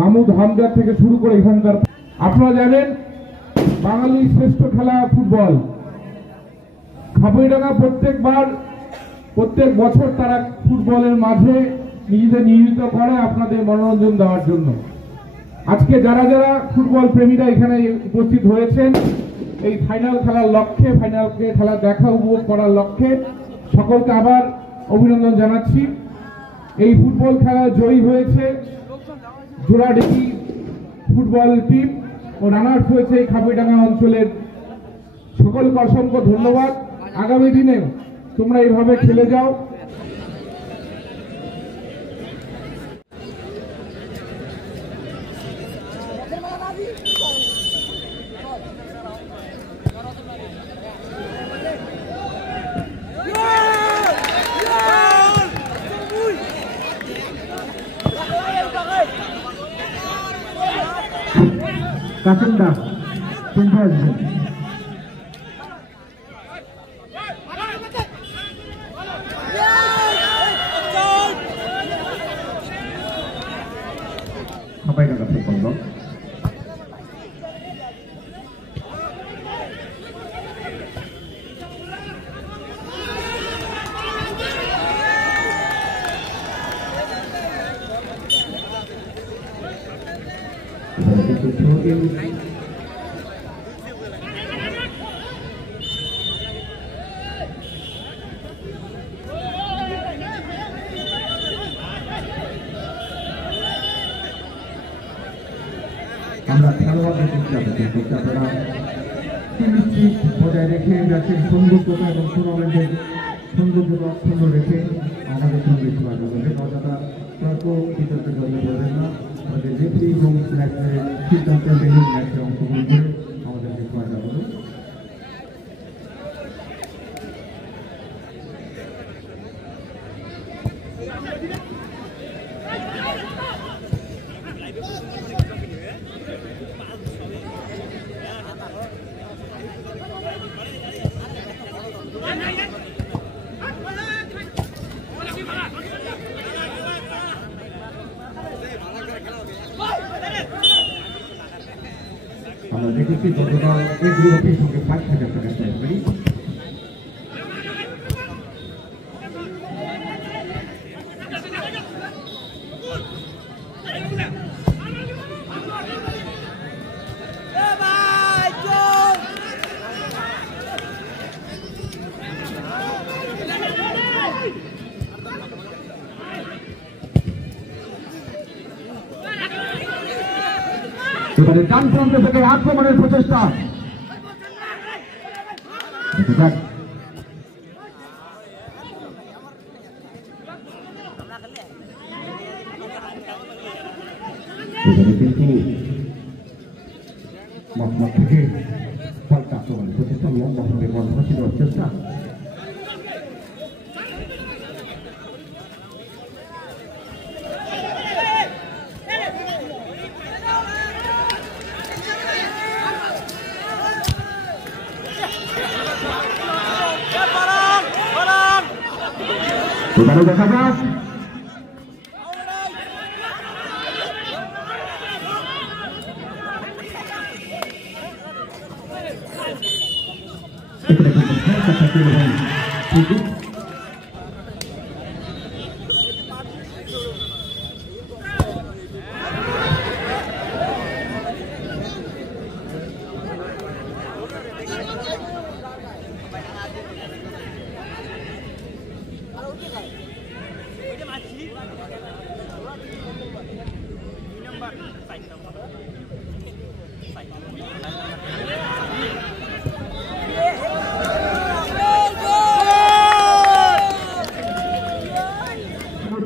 মাহমুদ হামদার থেকে শুরু করে এখানকার আপনারা জানেন বাঙালির শ্রেষ্ঠ খেলা ফুটবল। খাবইডাঙ্গা প্রত্যেক বছর তারা ফুটবলের মাঝে নিজেদের নিয়োজিত করে আপনাদের মনোরঞ্জন দেওয়ার জন্য। আজকে যারা যারা ফুটবল প্রেমীরা এখানে উপস্থিত হয়েছেন এই ফাইনাল খেলার লক্ষ্যে, ফাইনালকে খেলা দেখা উপভোগ করার লক্ষ্যে সকলকে আবার অভিনন্দন জানাচ্ছি। এই ফুটবল খেলা জয়ী হয়েছে জোড়াডিহি ফুটবল টিম ও রানার্স হয়েছে এই খাবইডাঙ্গা অঞ্চলের। সকলকে অসংখ্য ধন্যবাদ। আগামী দিনে তোমরা এইভাবে খেলে যাও। কাসুন্দা চিন্তা আসবে খাবইডাঙ্গা ফুটবল দল। আমরা খেলোয়াড়দের করতে আপনারা বজায় রেখে ম্যাচের সৌন্দর্যতা এবং টুর্নামেন্টের সৌন্দর্যতা অক্ষুণ্ণ রেখে আমাদের সঙ্গে খেলা করবেন। অযথা তর্ক বিতর্কে জড়িয়ে পড়বেন না। আমাদের রেফারি এবং ম্যাচের সিদ্ধান্তের মেনে ম্যাচে অংশগ্রহণ করে আমাদেরকে খেলা করবেন। আমরা দেখেছি গতকাল এই গ্রুপের সঙ্গে 5,000 টাকা চাই করি। এবারে ডান প্রান্ত থেকে আক্রমণের প্রচেষ্টা। কিন্তু মত থেকে পাল্টা আক্রমণের প্রচেষ্টা, লম্বা ভাবে বল ধরে দেওয়ার চেষ্টা। এবারে দেখা যাক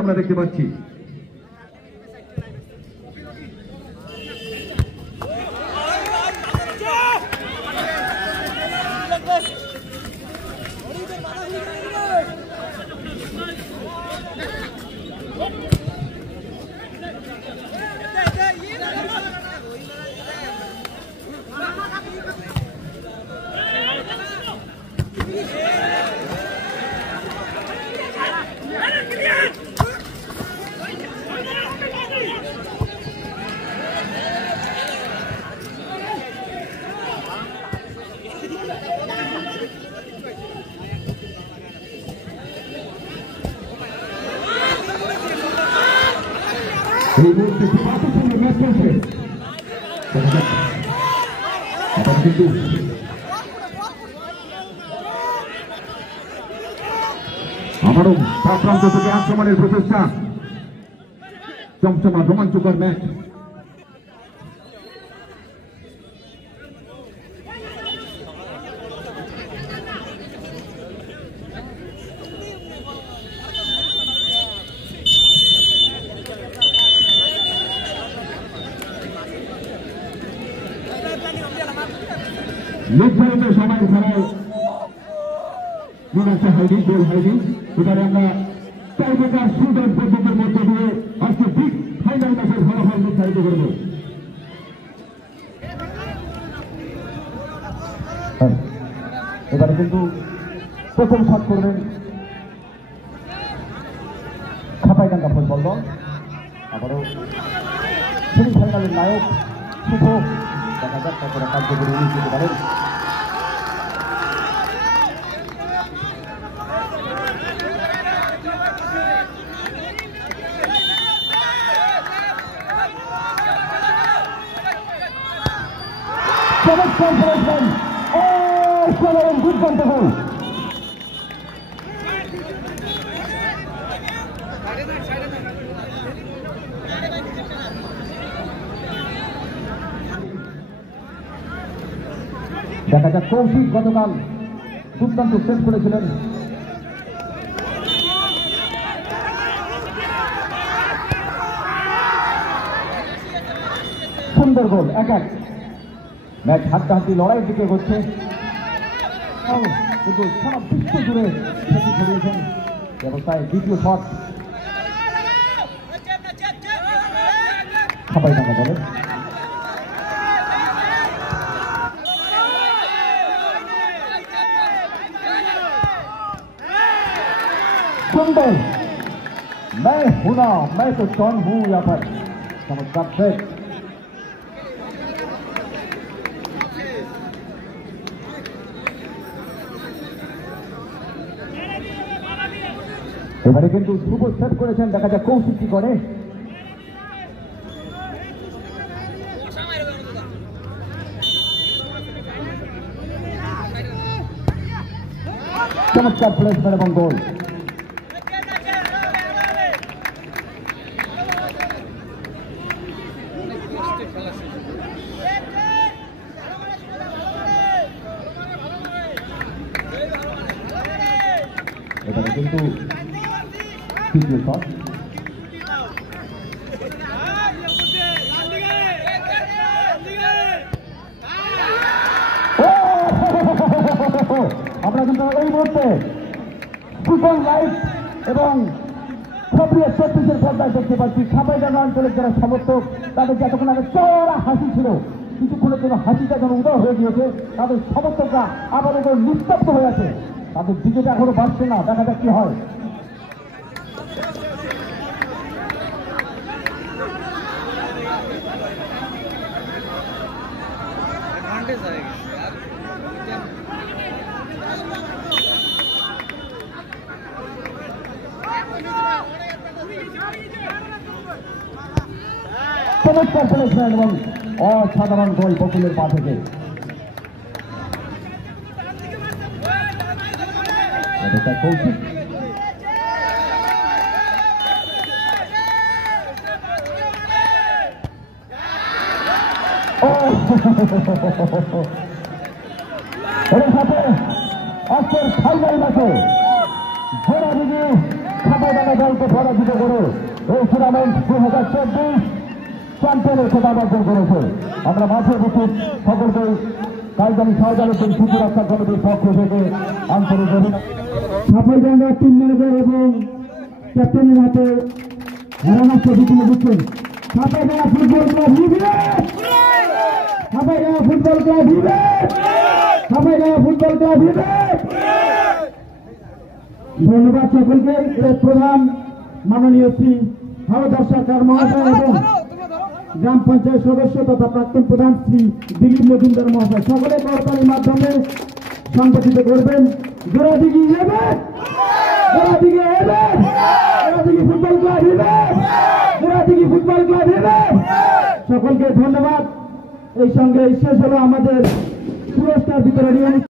আমরা দেখতে পাচ্ছি এই মুহূর্তে খুব আকর্ষণীয় ম্যাচ চলছে। কিন্তু আবারও প্রান্ত থেকে আক্রমণের প্রচেষ্টা, চমচমা রোমাঞ্চকর ম্যাচ। নির্ধারিত সময় ছাড়াও মনে হচ্ছে হয়নি, গোল হয়নি। এবারে আমরা টাইব্রেকার শুটার পদ্ধতির মধ্যে দিয়ে আজকে বিগ ফাইনাল ম্যাচের ফলাফল নির্ধারিত করব। এবারে কিন্তু প্রথম শট করবেন খাপাইডাঙ্গা ফুটবল দল। আবারও সেমিফাইনালের নায়ক শুভ, দেখা যাক তারপরে কার্যকরী উনিশ দিতে পারেন। দুর্দান্ত গোল। দেখা যাক কৌশিক গতকাল দুর্দান্ত সেভ করেছিলেন। সুন্দর গোল, 1-1। ম্যাচ হাড্ডাহাড্ডি লড়াইয়ের দিকে হচ্ছে, কিন্তু সারা বিশ্ব জুড়ে খ্যাতি ছড়িয়েছেন ব্যবস্থায়। দ্বিতীয় শট খাপাইডাঙ্গা দলের। सुंदर, मैं हूं ना, मैं तो कौन हूं यहाँ पर। चमत्कार से এবারে কিন্তু ধ্রুব সেভ করেছেন, দেখা যাক কৌশিক কি করে। চমৎকার প্লেসমেন্ট এবং গোল। এবারে কিন্তু তৃতীয় শট। আমরা কিন্তু এই মুহূর্তে ফুটবল লাইভ এবং সক্রিয় 36-এর পর্দায় দেখতে পাচ্ছি খাপাইডাঙ্গা অঞ্চলের যারা সমর্থক, তাদেরকে এতক্ষণ আগে চড়া হাসি ছিল, কিছুক্ষণের জন্য হাসিটা যেন উদয় হয়ে গিয়েছে। তাদের সমর্থকরা আবার এবার নিস্তব্ধ হয়ে আছে, তাদের দিকেটা এখনো বাড়ছে না। দেখা যাক কি হয়। চমৎকার প্লেসমেন্ট এবং অসাধারণ গোল বকুলের পা থেকে। কৌশিক এর সাথে আজকের ফাইনাল ম্যাচে ঘোড়াদিঘি খাপাইডাঙ্গা দলকে পরাজিত করে এই টুর্নামেন্ট 2024 চ্যাম্পিয়নের খেতাব অর্জন করেছে। আমরা মাঠে উপস্থিত সকলকে রাজধানী শাহজালাল শিশু রক্ষা কমিটির পক্ষ থেকে আন্তরিক অভিনন্দন। খাপাইডাঙ্গা টিম ম্যানেজার এবং ক্যাপ্টেনের হাতে হেরানার ট্রফি তুলে দিচ্ছেন। খাপাইডাঙ্গা ফুটবল ক্লাব বিবেক, খাপাইডাঙ্গা ফুটবল ক্লাব বিবেক, খাপাইডাঙ্গা ফুটবল ক্লাব বিবেক। ধন্যবাদ সকলকে। এর প্রধান মাননীয় শ্রী হাওলাদার সরকার মহাশয় এবং গ্রাম পঞ্চায়েত সদস্য তথা প্রাক্তন প্রধান শ্রী দিলীপ মজুমদার মহাশয় সকলে করতালির মাধ্যমে সংগঠিত করবেন। গোড়াদিঘি এবার, গোড়াদিঘি এবার, গোড়াদিঘি ফুটবল ক্লাব এবার, গোড়াদিঘি ফুটবল ক্লাব। সকলকে ধন্যবাদ। এই সঙ্গে শেষ হলো আমাদের পুরস্কার বিতরণী অনুষ্ঠান।